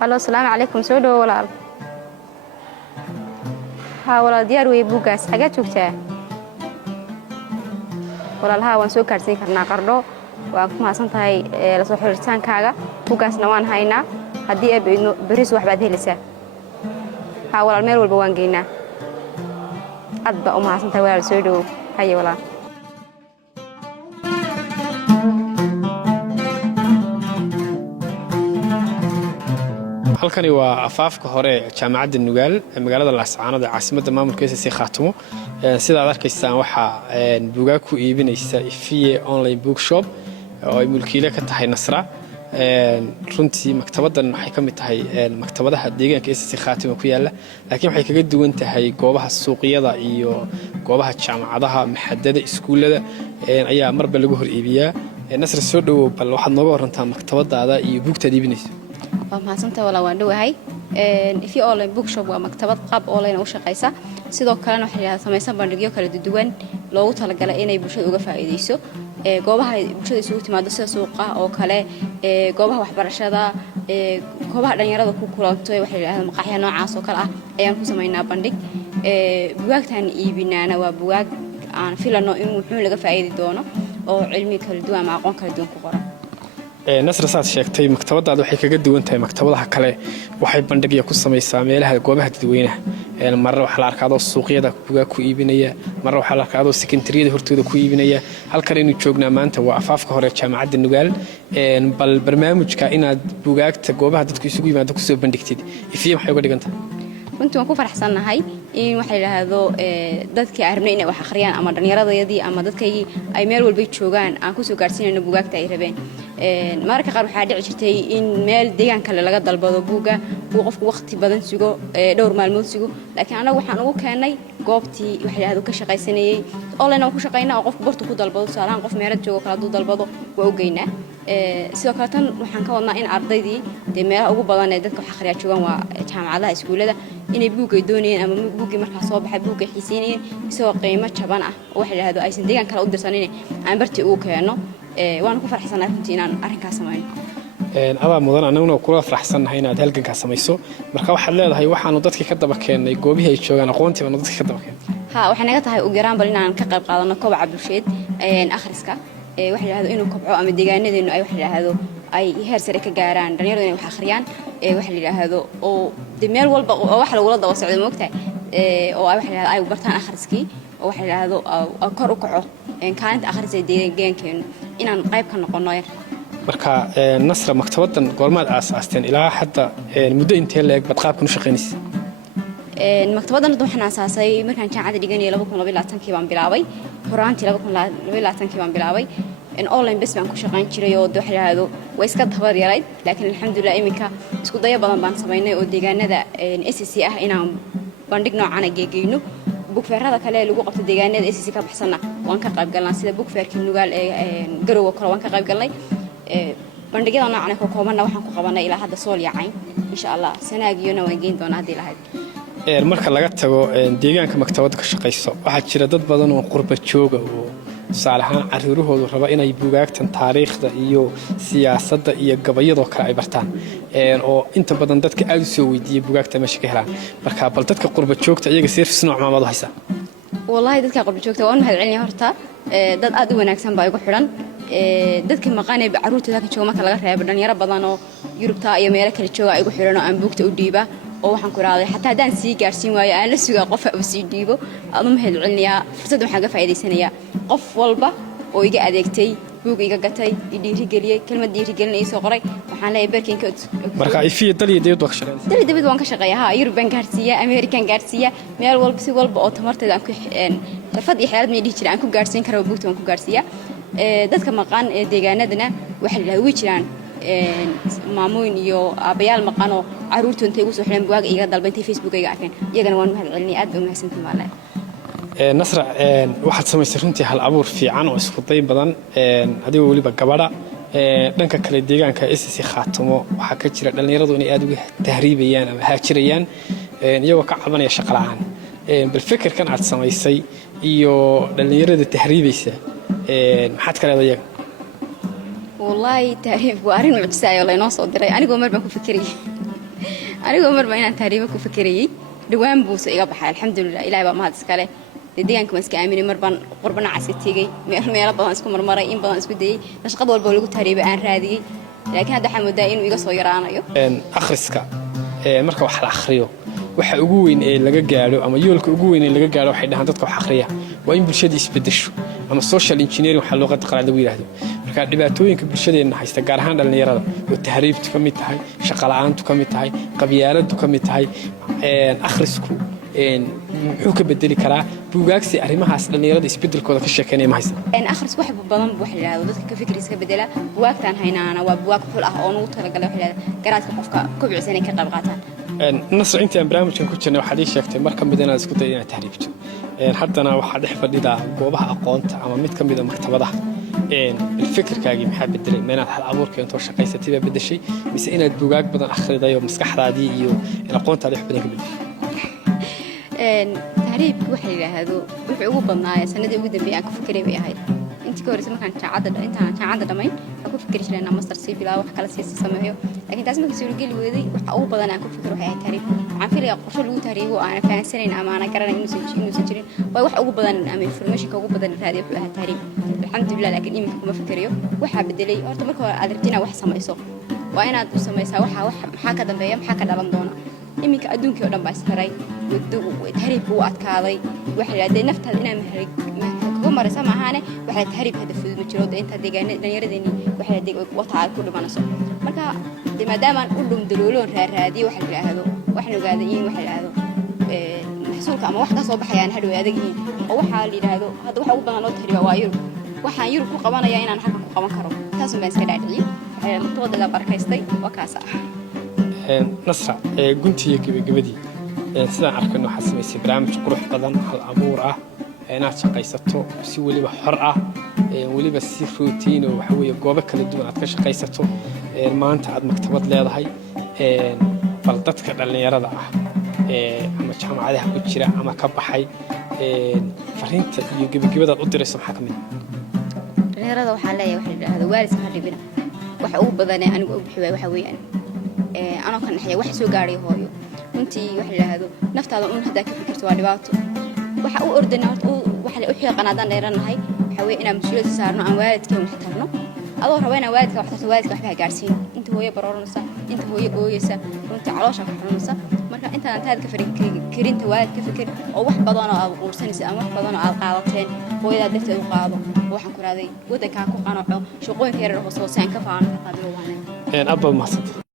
Halo, salaamu calaykum. Soo dhawo walaal. Haa walaal diyaar weeye buuggaas. Xagee joogtaa? Walaal haa waan soo kaarsiin karnaa Qardho. Waan ku mahadsan tahay la soo xiriirtaankaaga. Buuggaasna waan haynaa. Haddii ay bariis wax baad helaysaa. Haa walaal meel walba waan geynaa. Aad baa u mahadsan tahay walaal soo dhawo. Haye walaal. halkani waa afaafka hore jaamacadda Nugaal magaalada Laascaanood ee caasimadda maamulka SSC Khaatumo sida aad arkaysaan waxa buugaag ku iibinaysa Ifiye online bookshop oo ay mulkiile ka tahay Nasra runtii maktabadan waxay ka mid tahay maktabadaha deegaanka SSC Khaatumo ku yaala laakiin waxay kaga duwan tahay goobaha suuqyada iyo goobaha jaamacadaha maxadada iskuulada ayaa marba lagu hor iibiyaa Nasra soo dhawo bal waxaad nooga warantaa maktabadaada iyo buugtaad iibinayso waa mahadsantahay walaal waan dhawahay Ifiye online bookshop waa maktabad qaab online u shaqeysa sidoo kale waxay samaysan bandhigyo kala duwan loogu talagalay inay bulshada uga faa'iideyso goobaha bulshada isugu timaado sida suuqa oo kale goobaha waxbarashada goobaha dhalinyarada ku kulanto waxay yiraahdaan maqaaxiyo noocaas oo kale ah ayaan ku sameynaa bandhig buugaagtan iibinaana waa buugaag aan filano in wuxuu laga faa'iidi doono oo cilmi kala duwan ama aqoon kala duwan ku qoran Nasra saad sheegtay maktabadaadu waxay kaga duwan tahay maktabadaha kale waxay bandhigyo ku samaysaa meelaha goobaha dadweynaha marna waxa la arkaa suuqyada buugaag ku iibinaya marna waxa la arkaa secondaryada hortooda ku iibinaya halkan inuu joognaa maanta waa afaafka hore jaamacadda Nugaal bal barnaamijka inaad buugaagta goobaha dadku isugu yimaado ku soo bandhigtid Ifiye maxay uga dhigantaa runtii waan ku faraxsanahay in waxa yiraahdo dadkii arabnay inay wax akhriyaan ama dhalinyaradayadii ama dadkii ay meel walba joogaan aan ku soo gaarsiinayno buugaagta ay rabeen marka qaar waxa dhici jirtay in meel deegaan kale laga dalbado buuga uu qofku waqti badan sugo dhowr maalmood sugo laakiin anagu waxaan ugu keenay goobtii waxa yiraahdo ka shaqaysanayay online oo ku shaqeynaa oo qofku bartu ku dalbado saalaan qof meelad joogo kala duu dalbado waa u geynaa sidoo kale tan waxaan ka wadnaa in ardaydii meelaha ugu badan ee dadka wax akhriya joogan waa jaamacadaha iskuulada inay buugay doonayeen ama buugii markaa soo baxay buugay xiiseynayeen isagoo qiimo jaban ah oo waxa yiraahdo aysan deegaan kale u dirsanin aan bartii ugu keeno waan ku faraxsanahay runtii inaan arrinkaas sameeyo adaa mudan anaguna kula faraxsanahay inaad halganka samayso marka waxaad leedahay waxaanu dadkii ka daba keenay goobihii ay joogaan aqoontii baanu dadkii ka daba keenay ها waxay naga tahay ugu yaraan bal inaan ka qayb qaadano kobaca bulsheed akhriska waxa yiraahdo inuu kobco ama deegaanadeenu ay waxa yiraahdo ay heer sare ka gaaraan dhalinyaradu inay wax akhriyaan waxa yiraahdo oo meel walba oo wax lagu la daba socdo moogtahay oo ay waxa yiraahdo ay bartaan akhriskii oo waxa yiraahdo kor u kaco kaalinta akhriska deegaankeenu inaan qayb ka noqono marka Nasra maktabadan goormaad aasaasteen ilaa hadda muddo intee leeg bad qaab ku shaqeynaysa maktabadan waxaan aasaasay markaan jaamacadda dhiganay 2022 baan bilaabay horaantii 2022 baan bilaabay in online bas baan ku shaqeyn jiray oo waxa yiraahdo way iska tabar yaray laakiin alxamdulillah iminka isku dayo badan baan sameynay oo deegaanada SSC ah inaan bandhig noocan ah geeyno buugfeerada kale lagu qabto deegaanada SSC ka baxsana waan ka qayb galnaa sida buugfeerkii Nugaal Garowe kale waan ka qayb galnay bandhigyada noocan ah koobana waxaan ku qabanay ilaa hadda sool yacayn insha Allah sanaagiyona waan geyn doonaa hadii lahayd marka laga tago deegaanka maktabada ka shaqeyso waxa jira dad badan oo qurba jooga oo saalahan caruurahoodu raba inay buugaagtan taariikhda iyo siyaasadda iyo gabayada kale ay bartaan oo inta badan dadka aad u soo weydiiyay buugaagta meesha ka helaan marka bal dadka qurba joogta iyaga service nooc ma haysa wallahi dadka qurba joogta waan mahad celinaya horta dad aad u wanaagsan baa igu xiran dadka maqaanay caruurtooda ka jooga marka laga reebo dhalinyaro badan oo Yurubta iyo meelo kale jooga igu xiran oo aan buugta u dhiiba oo waxaan ku raaday xataa hadaan sii gaarsiin waayo aan la sugaa qof u sii dhiibo ama mahad celinayaa fursad waxaan ka faa'iideysanayaa qof walba oo iga adeegtay buug iga gatay dhiirigeliyay kelmad dhiirigelinay soo qoray waxaan leeyahay barkinka marka Ifiye daliya dawlad wax shaqeynaysa daliya waan ka shaqeeyaa European gaarsiiya American gaarsiiya meel walba si walba oo tamarteeda aan ku xirfad iyo xeelad ma dhihi jiray aan ku gaarsiin karo buugta waan ku gaarsiiya dadka maqaan ee deegaanadana waxa la way jiraan maamoyn iyo abayaal maqan oo caruurtooda intay ugu soo xireen buugaag iga dalbantay Facebook iga arkeen iyagana waan mahad celinay aad u mahadsantahay maalaay Nasra waxaad samaysay runtii hal abuur fiican oo isku day badan adigoo waliba gabadha dhanka kale deegaanka SSC Khaatumo waxa ka jira dhalinyaradu inay aad uga tahriibayaan ama haajirayaan iyagoo ka cabanaya shaqo la'aan bal fikirkan aad samaysay iyo dhalinyarada tahriibaysa maxaad ka leedahay والله تعرف وأرين معجزة ولا ناس أدري أنا قوم مربى كفكري anigoo marba inaan tahriibo ku fikirayay dhawaan buuse iga baxay alxamdulilah ilaahay baa mahad iska leh deegaanka ma iska aaminay marban qurbana iska tagay meelo badan isku marmaray in badan isku dayay shaqada walba lagu tahriibay aan raadiyay laakiin hadda waxaan moodaa inuu iga soo yaraanayo akhriska marka wax la akhriyo waxa ugu weyn ee laga gaaro ama yoolka ugu weyn ee laga gaaro waxay dhahan dadka wax akhriya waa in bulshada isbedesho ama social engineering waxa loo qad lagu yiraahdo marka dhibaatooyinka bulshadeena haysta gaar ahaan dhalinyarada oo tahriibtu ka mid tahay shaqo la'aantu ka mid tahay qabyaaladu ka mid tahay akhrisku muxuu ka bedeli karaa buugaagsi arrimahaas dhalinyarada isbedelkooda ka sheekeynaya ma haysan akhrisku wax badan wax la yiraahdo dadka ka fikirkiisa bedela buugaagtan haynaana waa buugaag xul ah oo nagu talagalay wax la yiraahdo garaadka qofka kobcisan ay ka qayb qaataan nasr intii aan barnaamijkan ku jirnay waxaad ii sheegtay mar ka mid inaad isku dayday inaad tahriibto haddana waxaad dhex fadhidaa goobaha aqoonta ama mid ka mid a maktabadaha fikirkaagii maxaa bedelay ma inaad hal abuurka intoo shaqaysatay baa bedeshay mise inaad buugaag badan akhriday oo maskaxdaadii iyo aqoontaada wax badan ka bedeshay tahriibku waxa yiraahdo wuxuu ugu badnaa sanadii ugu dambeeyay aan ku fikiray bay ahayd intii ka horreysay markaan jaacada dhamayn aan ku fikiri jiray master si bilaa wax kala sii sameeyo laakiin taas markii soo geli weeday waxa ugu badan aan ku fikiro waxay ahayd tahriib waxaan filayaa qorshe lagu tahriibo aan fahansanayn ama aan garanayn inuusan jirin way wax ugu badan ama information ugu badan raadiyo wuxuu ahaa tahriib alxamdulillah laakiin iminka kuma fikirayo waxa bedelay horta marka hore aad rabtina wax samayso waa inaad u samaysaa waxa maxaa ka dambeeya maxaa ka dhalan doona iminka adduunkii oo dhan baa isxiray tahriibku wuu adkaaday waxa la yidhahdee naftaada inaa kugu maraysa maahaane waxa tahriib hada fudud ma jiro inta dhallinyaradeenii waxa la dhigay wata ay ku dhimanayso marka maadaamaan u dhumdalooloon raadiyo waxa la yidhaahdo waxaan ogaaday in waxa la yidhaahdo maxsuulka ama wax ka soo baxayaan hadhow adag yihiin oo waxaa la yidhaahdo hadda waxa ugu badan loo tahriiba waa yurub waxaan yurub ku qabanaya inaan halkan ku qaban karo taasoo baan iska dhaadhiciyey maktabadda la barakaystay waa kaasa nasra guntiga gabagabadii sidaan arkayno waxaad samaysay barnaamij qurux badan hal abuur ah inaad shaqaysato si weliba xor ah weliba si routine oo waxa weeye goobo kala duwan aad ka shaqaysato maanta aad maktabad leedahay bal dadka dhalinyarada ah ama jaamacadaha ku jira ama ka baxay fariinta iyo gabagabadaad u dirayso maxaa ka mid dhalinyarada waxaa leeyahay waxa la yidhaahdo waalidka ha dhibina waxa ugu badan ee anigu u bixi waay waxa weeyaan anoo ka naxaya wax soo gaaray hooyo runtii waxa la yidhaahdo naftaada un haddaa ka fikirto waa dhibaato waxa u ordana horta waxa u xiiqanaadaan dheeranahay waxa weeye inaan mas-uuliyad saarno aan waalidkeen wax tarno adoo raba inaan waalidka wax tarto waalidka waxba gaarsiin inta hooyo barooranaysa inta hooyo ooyeysa runtii caloosha ka xanuunaysa marka intaan taad ka fikirinta waalid ka fikir oo wax badan oo aad quursanaysa ama wax badan oo aad qaadateen hooyadaa darteed u qaado waxaan ku raaday waddankaa ku qanaco shaqooyinka yaryar hoos hoosaan ka faano xataa bilow waana abba mahadsantahay